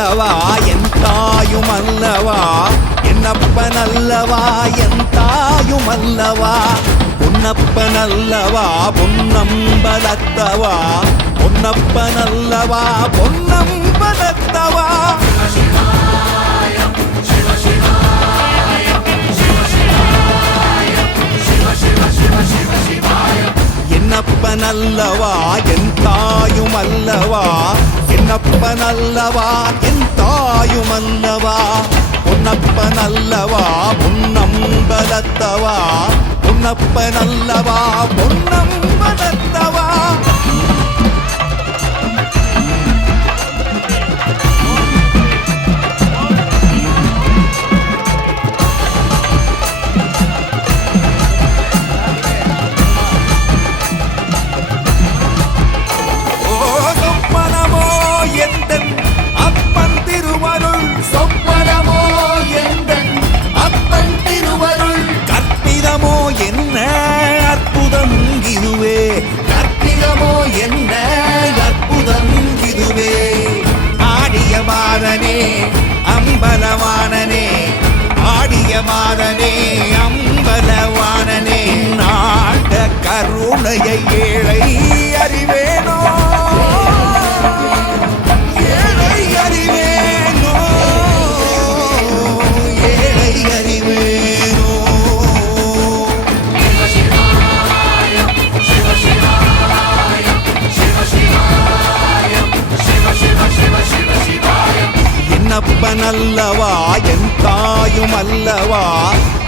அல்லவா என் தாயும் அல்லவா என்னப்பன் அல்லவா என் தாயும் அல்லவா பொன்னப்பன் அல்லவா பொன்னம்பலத்தவா பொன்னப்பன் அல்லவா பொன்னம்பலத்தவா என்னப்பன் அல்லவா என் தாயும் அல்லவா என்னப்பன் அல்லவா என் தாயும் அல்லவா பொன்னப்பன் அல்லவா பொன்னம்பலத்தவா பொன்னப்பன் அல்லவா பொன்னம்பலத்தவா அம்பலவானனே ஆடியமாதனே அம்பலவானனே நாட கருணையை ஏழை அறிவேனோ ஏழை அறிவேனோ ஏழை அறிவேனோ என்னப்பன் அல்லவா என் தாயும் அல்லவா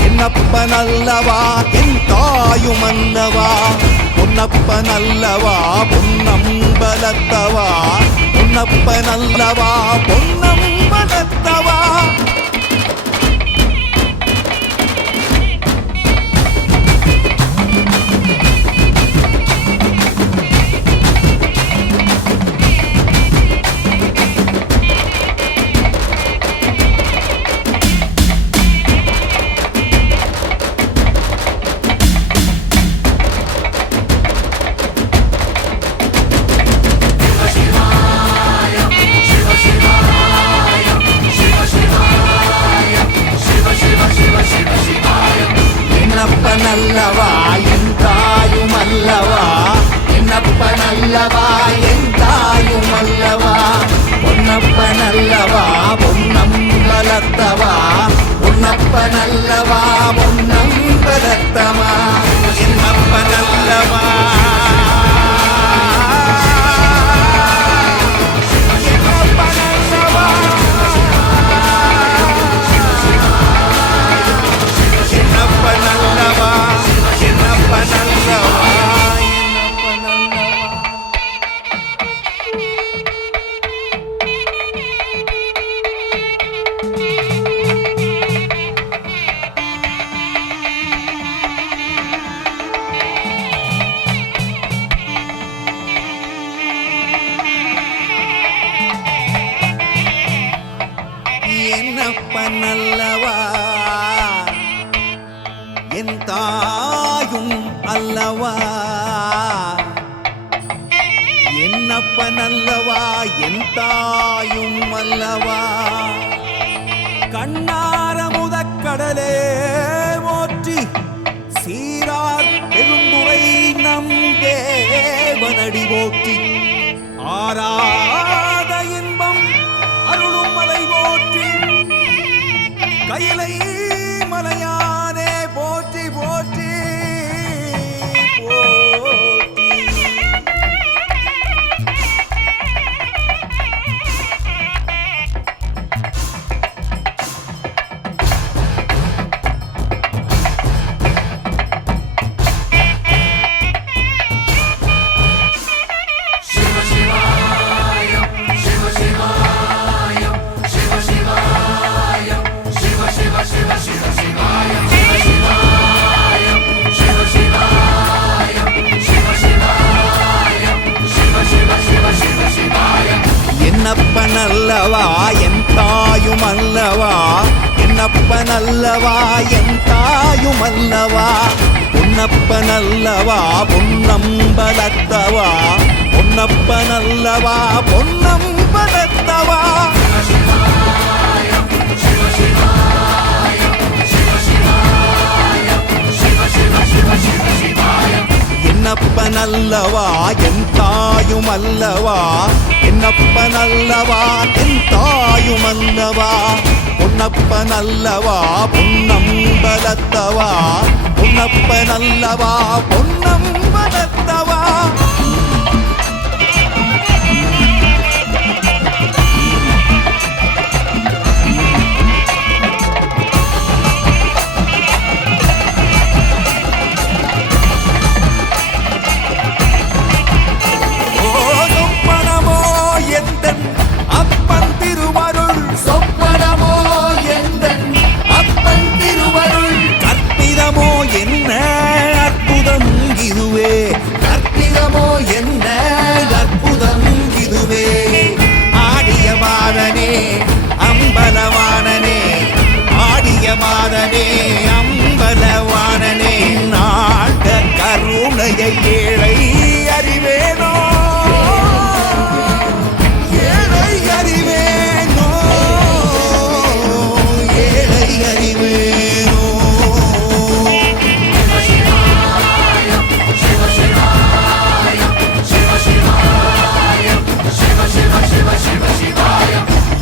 என்னப்பன் அல்லவா என் தாயும் அல்லவா பொன்னப்பன் அல்லவா பொன்னம்பலத்தவா பொன்னப்பன் அல்லவா பொன்னம்பலத்தவா என்னப்பன் அல்லவா என் தாயும் அல்லவா என்னப்பன் அல்லவா என் தாயும் அல்லவா பொன்னப்பன் அல்லவா பொன்னம்பலத்தவா பொன்னப்பன் அல்லவா பொன்னம்பலத்தவா என்னப்பன் அல்லவா என்னப்பன் அல்லவா என் தாயும் அல்லவா என்னப்பன் அல்லவா என் தாயும் அல்லவா கண்ணார முதக்கடலே போற்றி சீரார் பெருந்துரை நம் தேவனடி போற்றி ஆராத இன்பம் அருளும் மலை போற்றி கையிலை மலையானே போற்றி போற்றி என்னப்பன் அல்லவா என் தாயும் அல்லவா என்னப்பன் அல்லவா என் தாயும் அல்லவா பொன்னப்பன் அல்லவா பொன்னம்பலத்தவா பொன்னப்பன் அல்லவா பொன்னம்பலத்தவா என்னப்பனல்லவா என் தாயும் அல்லவா, என்னப்பனல்லவா என் தாயும் அல்லவா, பொன்னப்பனல்லவா பொன்னம்பலத்தவா, பொன்னப்பனல்லவா பொன்னம்பலத்தவா. அம்பலவானனே ஆடியமாதனே அம்பலவானனே, நாட கருணையை ஏழை அறிவேனோ, ஏழை அறிவேனோ, ஏழை அறிவேனோ.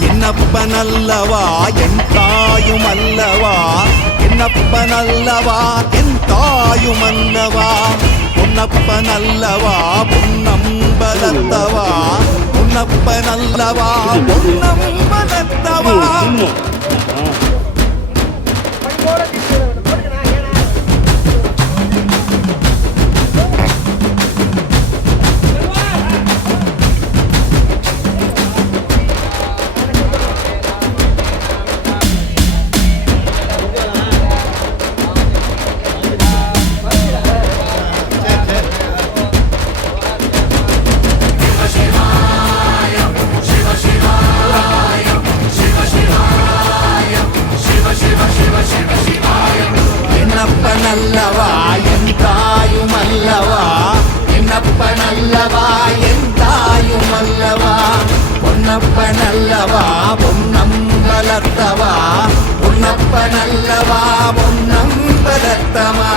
என்னப்பனல்லவா என் தாயும் அல்லவா, என்னப்பனல்லவா என் தாயும் அல்லவா, பொன்னப்பனல்லவா பொன்னம்பலத்தவா, பொன்னப்பனல்லவா பொன்னம்பலத்தவா. என்னப்பனல்லவா என் தாயும் அல்லவா, என்னப்பனல்லவா என் தாயும் அல்லவா, பொன்னப்பனல்லவா பொன்னம்பலத்தவா, பொன்னப்பனல்லவா பொன்னம்பலத்தவா.